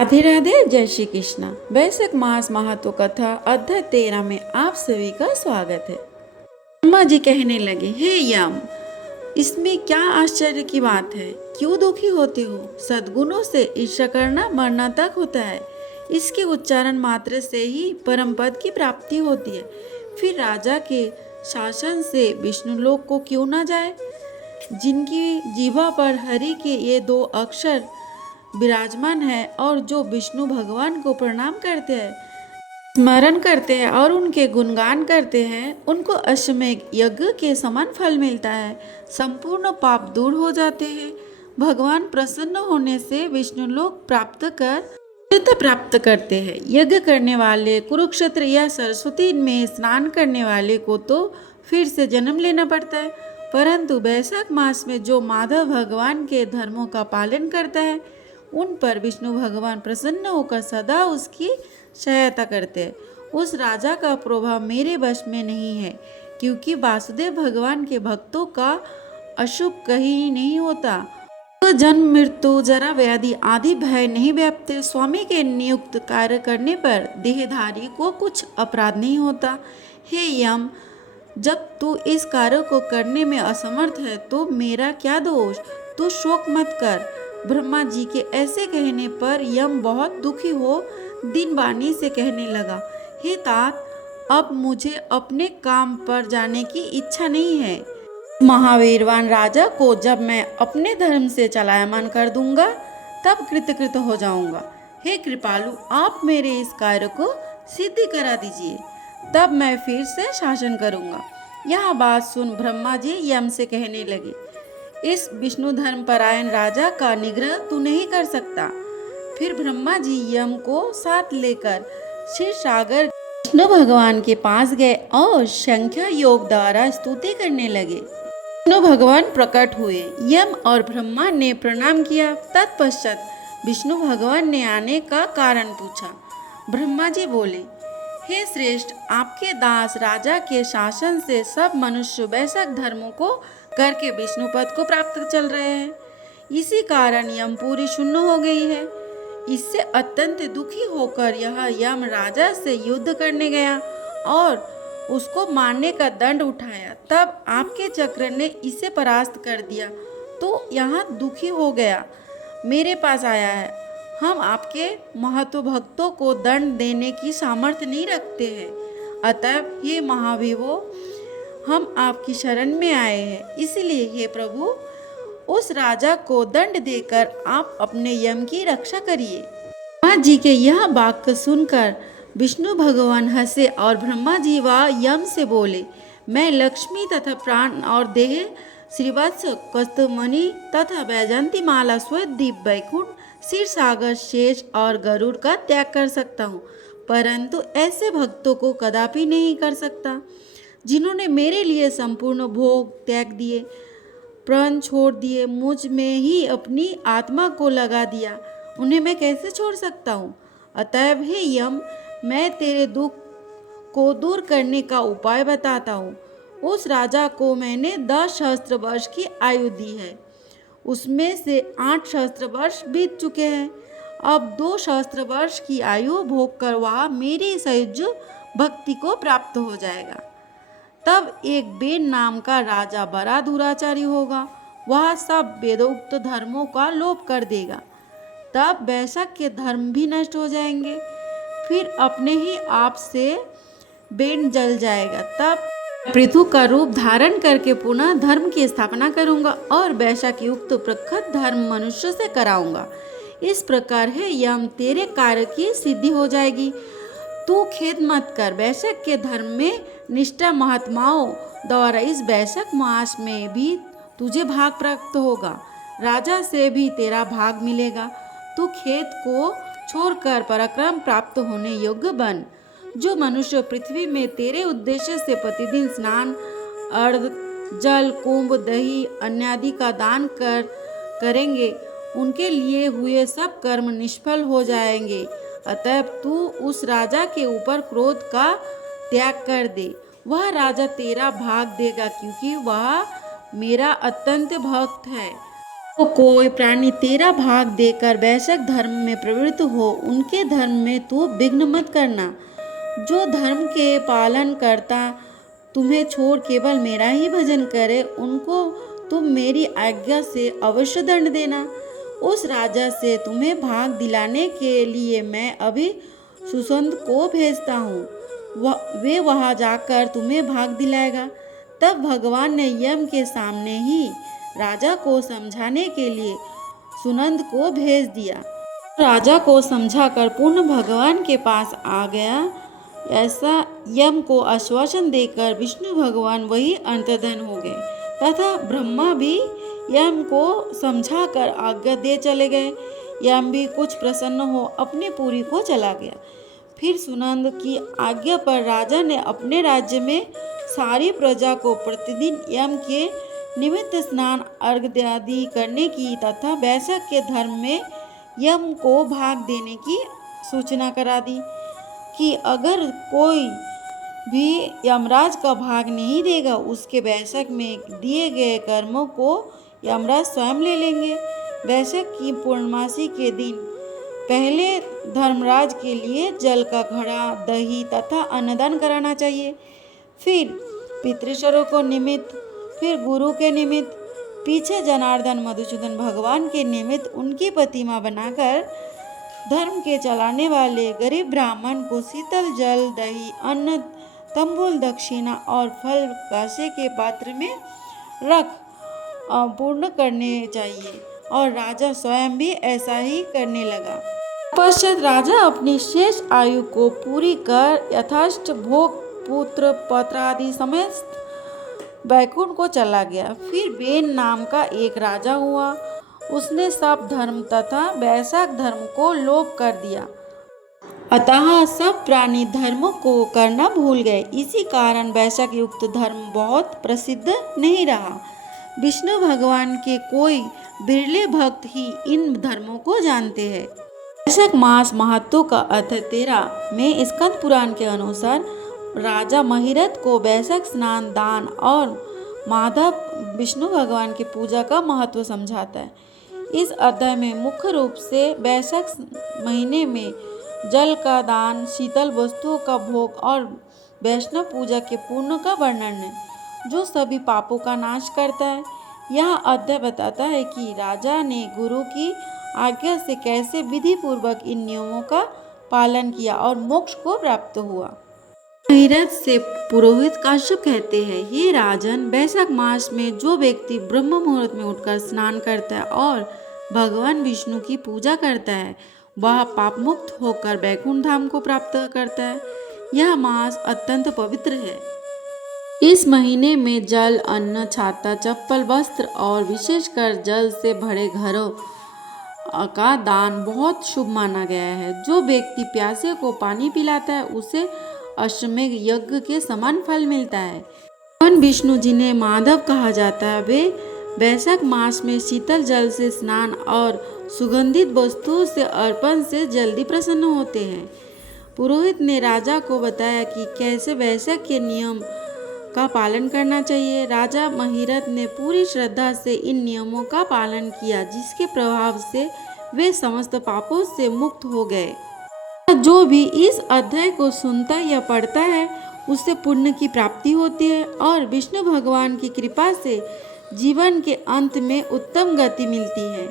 राधे राधे, जय श्री कृष्णा। वैशाख मास महात्व कथा अध्याय 13 में आप सभी का स्वागत है। ब्रह्मा जी कहने लगे, हे यम, इसमें क्या आश्चर्य की बात है? क्यों दुखी होते हो? सद्गुणों से ईर्ष्या करना मरना तक होता है। इसके उच्चारण मात्र से ही परम पद की प्राप्ति होती है। फिर राजा के शासन से विष्णु लोक को क्यों न जाए? जिनकी जीवा पर हरि के ये दो अक्षर विराजमान है और जो विष्णु भगवान को प्रणाम करते हैं, स्मरण करते हैं और उनके गुणगान करते हैं, उनको अश्वमेध यज्ञ के समान फल मिलता है। संपूर्ण पाप दूर हो जाते हैं। भगवान प्रसन्न होने से विष्णु लोक प्राप्त करते हैं। यज्ञ करने वाले, कुरुक्षेत्र या सरस्वती में स्नान करने वाले को तो फिर से जन्म लेना पड़ता है, परंतु वैशाख मास में जो माधव भगवान के धर्मों का पालन करता है, उन पर विष्णु भगवान प्रसन्न होकर सदा उसकी सहायता करते हैं। उस राजा का प्रभाव मेरे वश में नहीं है, क्योंकि वासुदेव भगवान के भक्तों का अशुभ कहीं नहीं होता। तो जन्म, मृत्यु, जरा, व्याधि आदि भय नहीं व्यापते। स्वामी के नियुक्त कार्य करने पर देहधारी को कुछ अपराध नहीं होता। हे यम, जब तू इस कार्य को करने में असमर्थ है तो मेरा क्या दोष? तू शोक मत कर। ब्रह्मा जी के ऐसे कहने पर यम बहुत दुखी हो दिन वाणी से कहने लगा, हे तात, अब मुझे अपने काम पर जाने की इच्छा नहीं है। महावीरवान राजा को जब मैं अपने धर्म से चलायमान कर दूंगा, तब कृतकृत हो जाऊंगा। हे कृपालु, आप मेरे इस कार्य को सिद्धि करा दीजिए, तब मैं फिर से शासन करूंगा। यह बात सुन ब्रह्मा जी यम से कहने लगे, इस विष्णु धर्म परायण राजा का निग्रह तू नहीं कर सकता। फिर ब्रह्मा जी यम को साथ लेकर क्षीर सागर विष्णु भगवान के पास गए और संख्या योग द्वारा स्तुति करने लगे। विष्णु भगवान प्रकट हुए। यम और ब्रह्मा ने प्रणाम किया। तत्पश्चात विष्णु भगवान ने आने का कारण पूछा। ब्रह्मा जी बोले, हे श्रेष्ठ, आपके दास राजा के शासन से सब मनुष्य वैशाख धर्मों को करके विष्णु पद को प्राप्त चल रहे हैं। इसी कारण यमपुरी शून्य हो गई है। इससे अत्यंत दुखी होकर यह यम राजा से युद्ध करने गया और उसको मारने का दंड उठाया। तब आपके चक्र ने इसे परास्त कर दिया, तो यहाँ दुखी हो गया मेरे पास आया है। हम आपके महत्व भक्तों को दंड देने की सामर्थ्य नहीं रखते हैं, अतः हे महावीरो, हम आपकी शरण में आए हैं। इसलिए हे प्रभु, उस राजा को दंड देकर आप अपने यम की रक्षा करिए। ब्रह्मा जी के यह वाक्य सुनकर विष्णु भगवान हंसे और ब्रह्मा जी व यम से बोले, मैं लक्ष्मी तथा प्राण और देह, श्रीवत्स, कस्तमणि तथा वैजंती माला, श्वेतदीप, वैकुंठ, क्षीर सागर, शेष और गरुड़ का त्याग कर सकता हूँ, परंतु ऐसे भक्तों को कदापि नहीं कर सकता जिन्होंने मेरे लिए संपूर्ण भोग त्याग दिए, प्राण छोड़ दिए, मुझ में ही अपनी आत्मा को लगा दिया। उन्हें मैं कैसे छोड़ सकता हूँ? अतएव हे यम, मैं तेरे दुख को दूर करने का उपाय बताता हूँ। उस राजा को मैंने 10 सहस्त्र वर्ष की आयु दी है। उसमें से 8 सहस्त्र वर्ष बीत चुके हैं। अब 2 सहस्त्र वर्ष की आयु भोग कर वह मेरी सहज भक्ति को प्राप्त हो जाएगा। तब एक बेन नाम का राजा बड़ा दुराचारी होगा। वह सब वेदोक्त धर्मों का लोप कर देगा। तब वैशाख के धर्म भी नष्ट हो जाएंगे। फिर अपने ही आप से बेन जल जाएगा। तब पृथु का रूप धारण करके पुनः धर्म की स्थापना करूंगा और वैशाख युक्त प्रखर धर्म मनुष्य से कराऊंगा। इस प्रकार है यम, तेरे कार्य की सिद्धि हो जाएगी। तू खेद मत कर। वैशाख के धर्म में निष्ठा महात्माओं द्वारा इस वैशाख मास में भी तुझे भाग प्राप्त होगा। राजा से भी तेरा भाग मिलेगा। तू खेद को छोड़कर पराक्रम प्राप्त होने योग्य बन। जो मनुष्य पृथ्वी में तेरे उद्देश्य से प्रतिदिन स्नान, अर्घ, जल, कुंभ, दही, अन्न आदि का दान करेंगे, उनके लिए हुए सब कर्म निष्फल हो जाएंगे। अतः तू उस राजा के ऊपर क्रोध का त्याग कर दे। वह राजा तेरा भाग देगा, क्योंकि वह मेरा अत्यंत भक्त है। तो कोई प्राणी तेरा भाग देकर वैश्य धर्म में प्रवृत्त हो, उनके धर्म में तू विघ्न मत करना। जो धर्म के पालन करता तुम्हें छोड़ केवल मेरा ही भजन करे, उनको तुम मेरी आज्ञा से अवश्य दंड देना। उस राजा से तुम्हें भाग दिलाने के लिए मैं अभी सुसंत को भेजता हूँ, वे वहाँ जाकर तुम्हें भाग दिलाएगा। तब भगवान ने यम के सामने ही राजा को समझाने के लिए सुनंद को भेज दिया। राजा को समझाकर पूर्ण भगवान के पास आ गया। ऐसा यम को आश्वासन देकर विष्णु भगवान वही अंतर्धान हो गए तथा ब्रह्मा भी यम को समझाकर आज्ञा दे चले गए। यम भी कुछ प्रसन्न हो अपनी पुरी को चला गया। फिर सुनंद की आज्ञा पर राजा ने अपने राज्य में सारी प्रजा को प्रतिदिन यम के निमित्त स्नान अर्घ्य आदि करने की तथा वैश्य के धर्म में यम को भाग देने की सूचना करा दी कि अगर कोई भी यमराज का भाग नहीं देगा, उसके वैश्य में दिए गए कर्मों को यमराज स्वयं ले लेंगे। वैश्य की पूर्णमासी के दिन पहले धर्मराज के लिए जल का घड़ा, दही तथा अन्नदान कराना चाहिए। फिर पितृश्वरों को निमित्त, फिर गुरु के निमित्त, पीछे जनार्दन मधुसूदन भगवान के निमित्त उनकी प्रतिमा बनाकर धर्म के चलाने वाले गरीब ब्राह्मण को शीतल जल, दही, अन्न, तंबूल, दक्षिणा और फल कांसे के पात्र में रख पूर्ण करने चाहिए। और राजा स्वयं भी ऐसा ही करने लगा। पश्चात राजा अपनी शेष आयु को पूरी कर यथाष्ट भोग, पुत्र, पत्र आदि समेत बैकुंठ को चला गया। फिर बेन नाम का एक राजा हुआ। उसने सब धर्म तथा वैशाख धर्म को लोप कर दिया, अतः सब प्राणी धर्म को करना भूल गए। इसी कारण वैशाख युक्त धर्म बहुत प्रसिद्ध नहीं रहा। विष्णु भगवान के कोई बिरले भक्त ही इन धर्मों को जानते हैं। वैशाख मास महात्म्य का अध्याय 13 में स्कंद पुराण के अनुसार राजा महिरथ को वैशाख स्नान, दान और माधव विष्णु भगवान की पूजा का महत्व समझाता है। इस अध्याय में मुख्य रूप से वैशाख महीने में जल का दान, शीतल वस्तुओं का भोग और वैष्णव पूजा के पुण्य का वर्णन है, जो सभी पापों का नाश करता है। यह अध्याय बताता है कि राजा ने गुरु की आज्ञा से कैसे विधि पूर्वक इन नियमों का पालन किया और मोक्ष को प्राप्त हुआ। महिरथ से पुरोहित काश्यप कहते हैं, हे राजन, वैशाख मास में जो व्यक्ति ब्रह्म मुहूर्त में उठकर स्नान करता है और भगवान विष्णु की पूजा करता है, वह पाप मुक्त होकर बैकुंठ धाम को प्राप्त करता है। यह मास अत्यंत पवित्र है। इस महीने में जल, अन्न, छाता, चप्पल, वस्त्र और विशेषकर जल से भरे घरों का दान बहुत शुभ माना गया है। जो व्यक्ति प्यासे को पानी पिलाता है, उसे अश्वमेध यज्ञ के समान फल मिलता है। भगवान विष्णु, जिन्हें माधव कहा जाता है, वे वैशाख मास में शीतल जल से स्नान और सुगंधित वस्तुओं से अर्पण से जल्दी प्रसन्न होते हैं। पुरोहित ने राजा को बताया कि कैसे वैशाख के नियम का पालन करना चाहिए। राजा महिरथ ने पूरी श्रद्धा से इन नियमों का पालन किया, जिसके प्रभाव से वे समस्त पापों से मुक्त हो गए। जो भी इस अध्याय को सुनता या पढ़ता है, उससे पुण्य की प्राप्ति होती है और विष्णु भगवान की कृपा से जीवन के अंत में उत्तम गति मिलती है।